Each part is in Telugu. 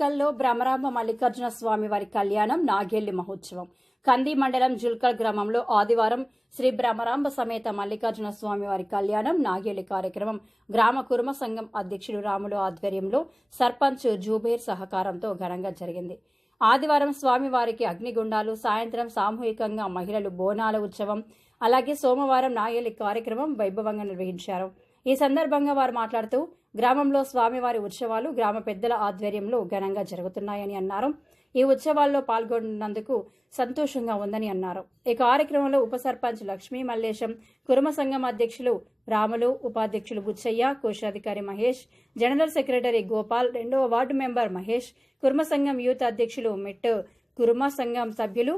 జుల్కల్లో భ్రమరాంబ మల్లికార్జున స్వామి వారి కళ్యాణం నాగేళ్లి మహోత్సవం కంది మండలం జుల్కల్ గ్రామంలో ఆదివారం శ్రీ భ్రమరాంబ సమేత మల్లికార్జున స్వామి వారి కళ్యాణం నాగేళ్లి కార్యక్రమం గ్రామ కుర్మ సంఘం అధ్యక్షుడు రాములు ఆధ్వర్యంలో సర్పంచ్ జూబేర్ సహకారంతో ఘనంగా జరిగింది. ఆదివారం స్వామివారికి అగ్నిగుండాలు, సాయంత్రం సామూహికంగా మహిళలు బోనాల ఉత్సవం, అలాగే సోమవారం నాగేళ్లి కార్యక్రమం వైభవంగా నిర్వహించారు. ఈ సందర్భంగా వారు మాట్లాడుతూ గ్రామంలో స్వామివారి ఉత్సవాలు గ్రామ పెద్దల ఆధ్వర్యంలో ఘనంగా జరుగుతున్నాయని అన్నారు. ఈ ఉత్సవాల్లో పాల్గొన్నందుకు సంతోషంగా ఉందని అన్నారు. ఈ కార్యక్రమంలో ఉప సర్పంచ్ లక్ష్మీ మల్లేశం, కుర్మ సంఘం అధ్యక్షులు రాములు, ఉపాధ్యక్షులు బుచ్చయ్య, కోశాధికారి మహేష్, జనరల్ సెక్రటరీ గోపాల్, 2వ వార్డు మెంబర్ మహేష్, కుర్మ సంఘం యూత్ అధ్యక్షులు మెట్టు, కుర్మ సంఘం సభ్యులు,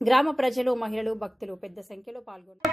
గ్రామ ప్రజలు, మహిళలు, భక్తులు పెద్ద సంఖ్యలో పాల్గొన్నారు.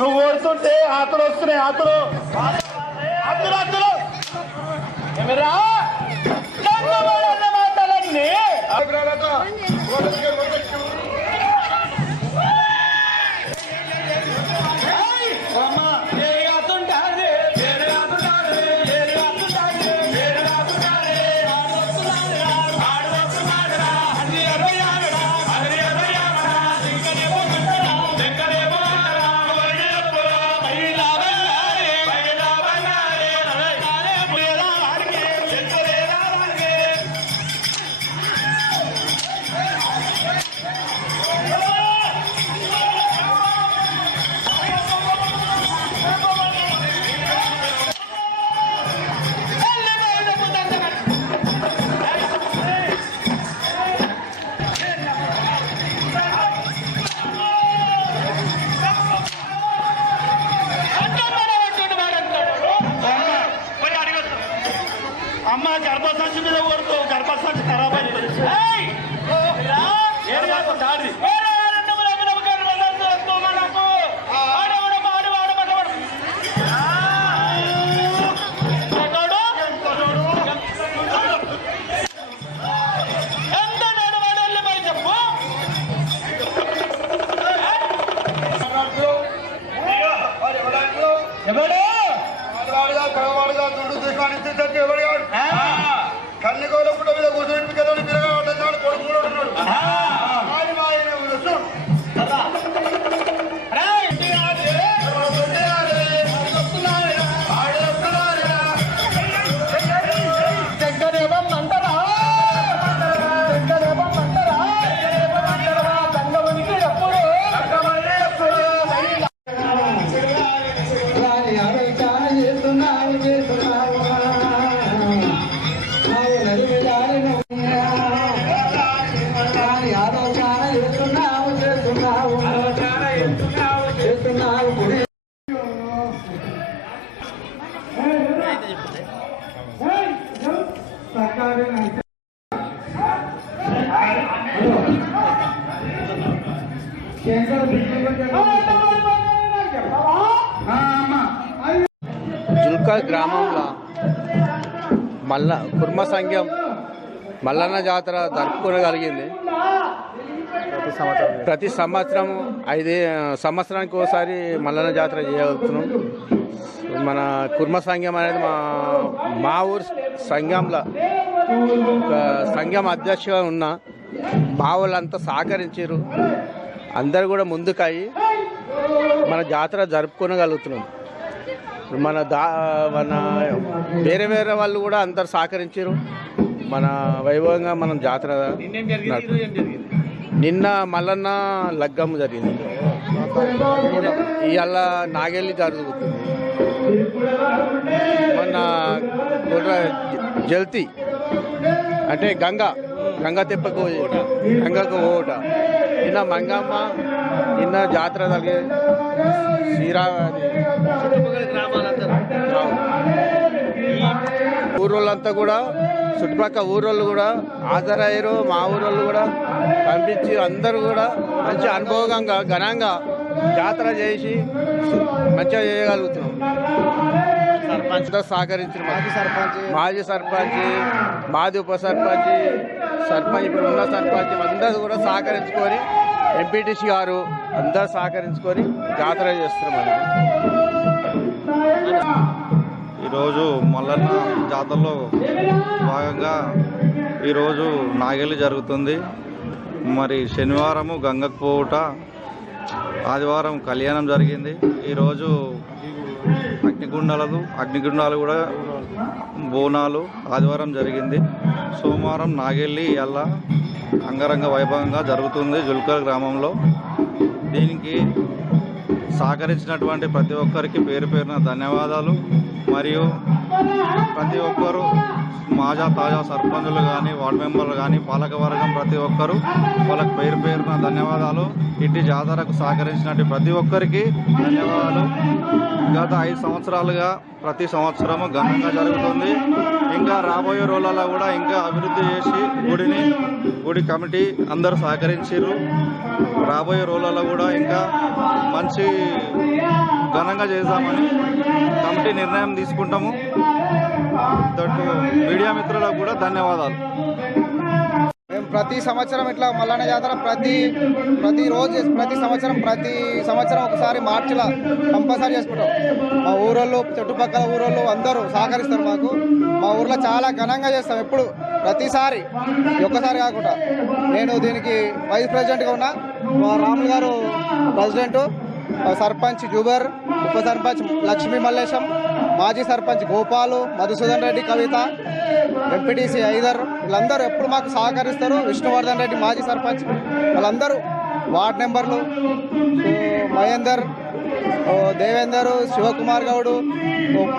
నువ్వు ఓడుతుంటే ఆతలు వస్తున్నాయి, ఆతలు ఆతలు ఆతలు ఏమరా మాటలన్నీ అమ్మ గర్భసంచి మీద కొడుతూ గర్భసంచి ఖరాబ్ అయిపోయింది. కన్నెకోలో కూడా మీద కూర్చొని పిల్లలు పిల్లగా ఉంటాడు, కొడుకు కూడా ఉన్నాడు. జుల్కల్ గ్రామంలో కుర్మ సంఘం మల్లన్న జాతర జరుపుకోగలిగింది. ప్రతి సంవత్సరం 5 సంవత్సరానికి ఒకసారి మల్లన్న జాతర చేయగలుగుతున్నాం. మన కుర్మ సంఘం అనేది మా ఊరు సంఘంలో ఒక సంఘం అధ్యక్షుగా ఉన్న మా వాళ్ళంతా సహకరించారు. అందరు కూడా ముందుకయ్యి మన జాతర జరుపుకోగలుగుతున్నాం. మన వేరే వేరే వాళ్ళు కూడా అందరు సహకరించారు. మన వైభవంగా మనం జాతర నిన్న మల్లన్న లగ్గం జరిగింది. ఇవాళ నాగెళ్ళి జరుగుతుంది. మొన్న జల్తి అంటే గంగ తెప్పకు గంగకు ఓట నిన్న మంగమ్మ నిన్న జాతర జరిగే ఊరోళ్ళంతా కూడా చుట్టుపక్కల ఊరోళ్ళు కూడా హాజరయ్యారు. మా ఊరోళ్ళు కూడా పంపించి అందరూ కూడా మంచి అనుభవంగా ఘనంగా జాతర చేసి మంచిగా చేయగలుగుతున్నాం. సర్పంచ్ సహకరించిన మాజీ సర్పంచ్ మాజీ ఉప సర్పంచ్ ఇప్పుడు ఉన్న సర్పంచ్ అందరూ కూడా సహకరించుకొని ఎంపీటీసీ గారు అందరూ సహకరించుకొని జాతర చేస్తున్నాం. ఈరోజు మల్లన్న జాతరలో భాగంగా ఈరోజు నాగెల్లి జరుగుతుంది. మరి శనివారము గంగకు పోవుట, ఆదివారం కళ్యాణం జరిగింది. ఈరోజు అగ్నిగుండాలు కూడా బోనాలు ఆదివారం జరిగింది. సోమవారం నాగెల్లి ఇవాళ అంగరంగ వైభవంగా జరుగుతుంది జుల్కల్ గ్రామంలో. దీనికి సహకరించినటువంటి ప్రతి ఒక్కరికి పేరు పేరున ధన్యవాదాలు. మరియు ప్రతి ఒక్కరు తాజా సర్పంచులు కానీ వార్డు మెంబర్లు కానీ పాలకవర్గం ప్రతి ఒక్కరు వాళ్ళకి పేరు పేరున ధన్యవాదాలు. ఇట్టి జాతరకు సహకరించినట్టు ప్రతి ఒక్కరికి ధన్యవాదాలు. గత 5 సంవత్సరాలుగా ప్రతి సంవత్సరము ఘనంగా జరుగుతుంది. ఇంకా రాబోయే రోజులలో కూడా ఇంకా అభివృద్ధి చేసి గుడి కమిటీ అందరూ సహకరించారు. రాబోయే రోజులలో కూడా ఇంకా మంచి ఘనంగా చేద్దామని కమిటీ నిర్ణయం తీసుకుంటాము. మీడియా మిత్రులకు కూడా ధన్యవాదాలు. మేము ప్రతి సంవత్సరం ఇట్లా మల్లన్న జాతర ప్రతి సంవత్సరం ఒకసారి మార్చిలో కంపల్సరీ చేసుకుంటాం. మా ఊరోళ్ళు చుట్టుపక్కల ఊరోళ్ళు అందరూ సహకరిస్తారు మాకు. మా ఊర్లో చాలా ఘనంగా చేస్తాం. ఎప్పుడు ప్రతిసారి ఒక్కసారి కాకుండా. నేను దీనికి వైస్ ప్రెసిడెంట్గా ఉన్నా. మా రాములు గారు ప్రెసిడెంటు, సర్పంచ్ జుబర్, ఉప సర్పంచ్ లక్ష్మీ మల్లేశం, మాజీ సర్పంచ్ గోపాలు, మధుసూదన్ రెడ్డి, కవిత, ఎంపీటీసీ ఐదర్, వీళ్ళందరూ ఎప్పుడు మాకు సహకరిస్తారు. విష్ణువర్ధన్ రెడ్డి మాజీ సర్పంచ్, వాళ్ళందరూ వార్డ్ నెంబర్లు మహేందర్, దేవేందర్, శివకుమార్ గౌడు,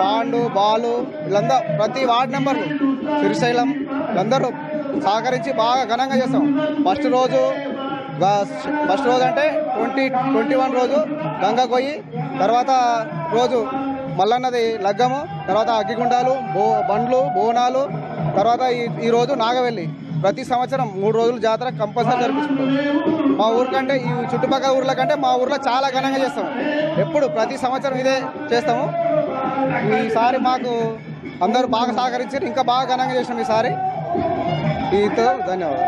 పాండు, బాలు, వీళ్ళందరూ ప్రతి వార్డ్ నెంబర్లు శ్రీశైలం వీళ్ళందరూ సహకరించి బాగా ఘనంగా చేస్తాం. ఫస్ట్ రోజు అంటే 21 రోజు గంగకు పోయి, తర్వాత రోజు మల్లన్నది లగ్గము, తర్వాత అగ్గిగుండాలు, బండ్లు, బోనాలు, తర్వాత ఈ రోజు నాగవెల్లి. ప్రతి సంవత్సరం 3 రోజులు జాతర కంపల్సరీ జరిపించుకుంటాం. మా ఊరు కంటే ఈ చుట్టుపక్కల ఊర్ల కంటే మా ఊర్లో చాలా ఘనంగా చేస్తాము. ఎప్పుడు ప్రతి సంవత్సరం ఇదే చేస్తాము. ఈసారి మాకు అందరూ బాగా సహకరించారు. ఇంకా బాగా ఘనంగా చేసినాం ఈసారి. ధన్యవాదాలు.